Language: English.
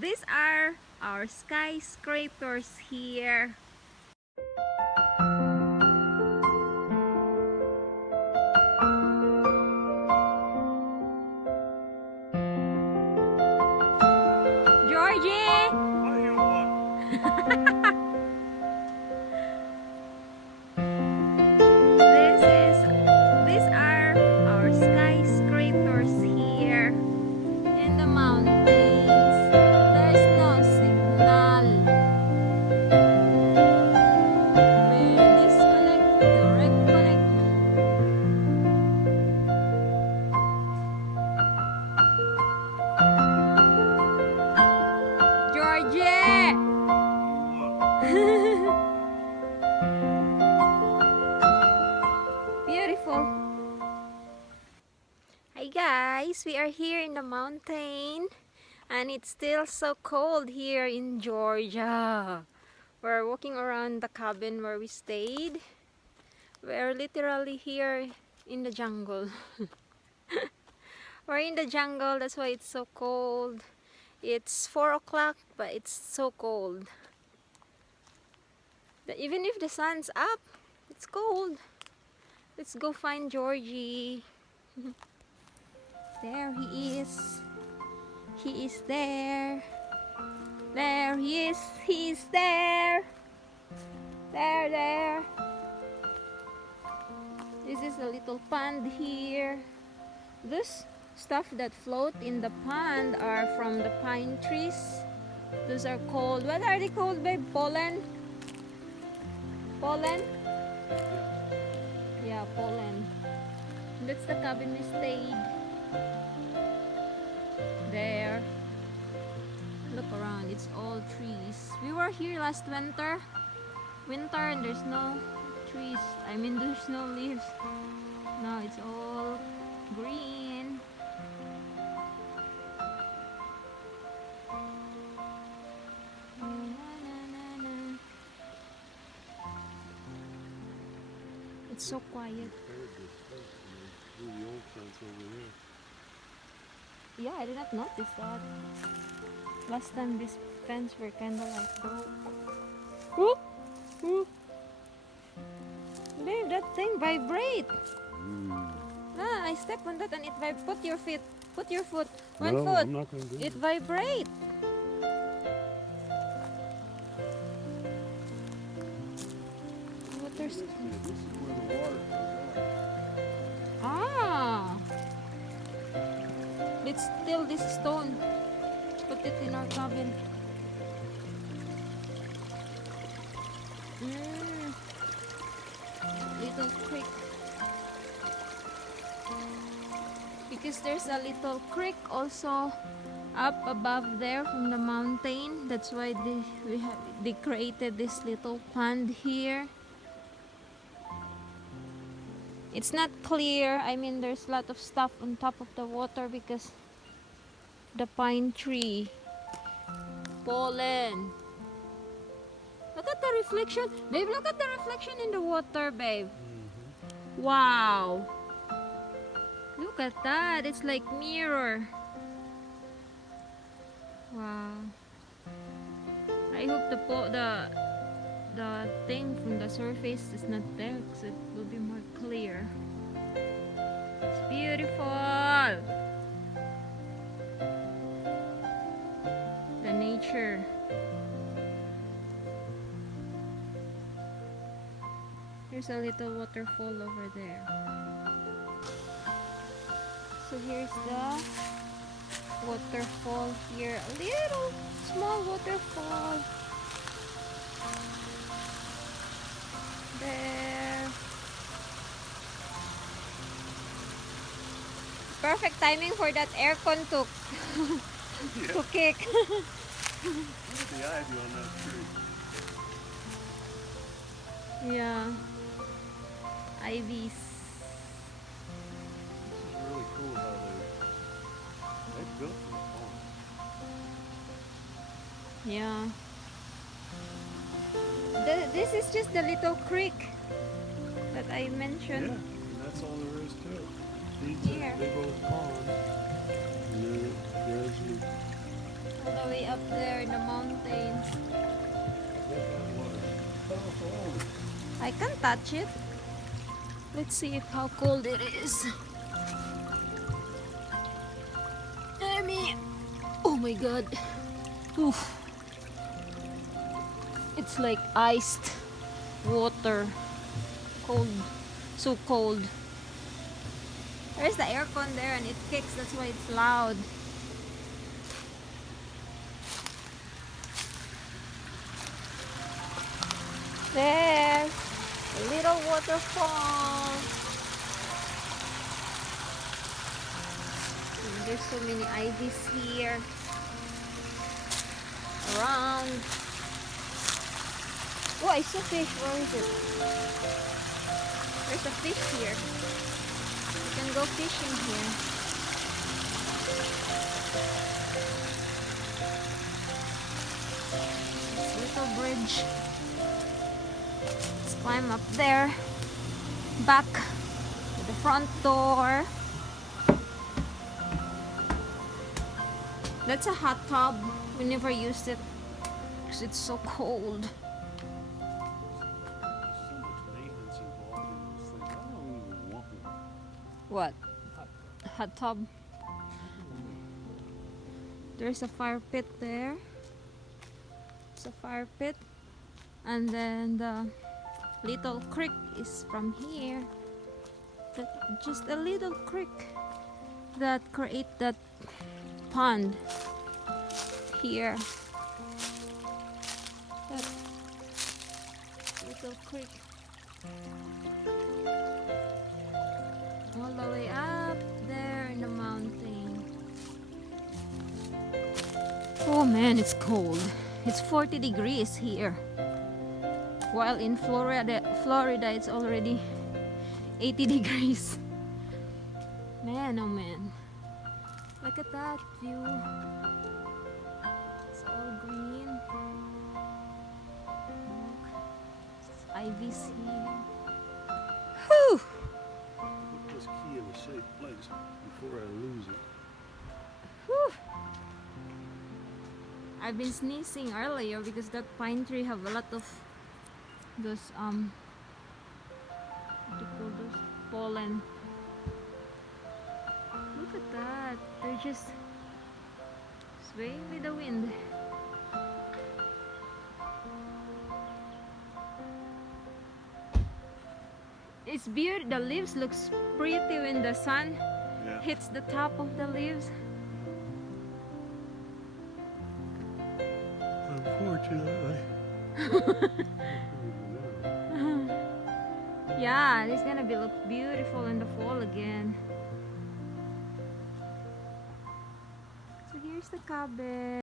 These are our skyscrapers here. Georgie! These are our skyscrapers here in the mountains. There's no signal. We disconnect to reconnect. Georgie! Beautiful. Hi guys, we are here in the mountain and it's still so cold here in Georgia. We're walking around the cabin where we stayed. We're literally here in the jungle. We're in the jungle, that's why it's so cold. It's 4 o'clock, but it's so cold. Even if the sun's up, it's cold. Let's go find Georgie. There he is. He is there. There he is. He's there. There. This is a little pond here. This stuff that float in the pond are from the pine trees. Those are called, what are they called, babe? Pollen? Pollen? Yeah, pollen. That's the cabin we stayed. There. Look around, it's all trees. We were here last winter. And there's no trees. I mean, there's no leaves. Now it's all green. It's so quiet. Yeah, I did not notice that. Last time this fence were kinda like broke. Whoop! Whoop! Babe, that thing vibrate. Ah, I step on that and it vibrate. Put your feet. Put your foot. One No, foot. I'm not gonna do It vibrate. Water's This is where the water goes out. Ah. Let's steal this stone. Put it in our cabin. Little creek. Because there's a little creek also up above there from the mountain. That's why they created this little pond here. It's not clear. I mean, there's a lot of stuff on top of the water because the pine tree. Pollen. Look at the reflection. Babe, look at the reflection in the water, babe. Wow. Look at that. It's like mirror. Wow. I hope the thing from the surface is not there because it will be more clear. It's beautiful. The nature. There's a little waterfall over there. So here's the waterfall here. A little small waterfall. There. Perfect timing for that aircon to to kick. Look at the ivy on that tree. Yeah. Ivies. This is really cool how they built this farm. Yeah. This is just the little creek that I Yeah, mentioned. and that's all there is to it. These Here. are big old ponds. And then it gradually All the way up there in the mountain. I can touch it. Let's see if how cold it is. Amy! Oh my god. Oof. It's like iced water. Cold. So cold. There's the aircon there and it kicks, that's why it's loud. There, a little waterfall. And there's so many ivies here around. Oh, I saw fish. Where is it? There's a fish here. You can go fishing here. This little bridge. Let's climb up there. Back to the front door. That's a hot tub. We never used it because it's so cold. What? Hot tub. There's a fire pit there. It's a fire pit. And then the little creek is from here. Just a little creek that create that pond here. That little creek. All the way up there in the mountain. Oh man, it's cold. It's 40 degrees here. While in Florida it's already 80 degrees. Man, oh man. Look at that view. It's all green. Look. It's ivies here. Whew! Put this key in a safe place before I lose it. Whew. I've been sneezing earlier because that pine tree have a lot of those what do you call those? Pollen. Look at that. They're just swaying with the wind. It's beautiful. The leaves looks pretty when the sun hits the top of the leaves. Unfortunately. Yeah, it's gonna be look beautiful in the fall again. So here's the cabin.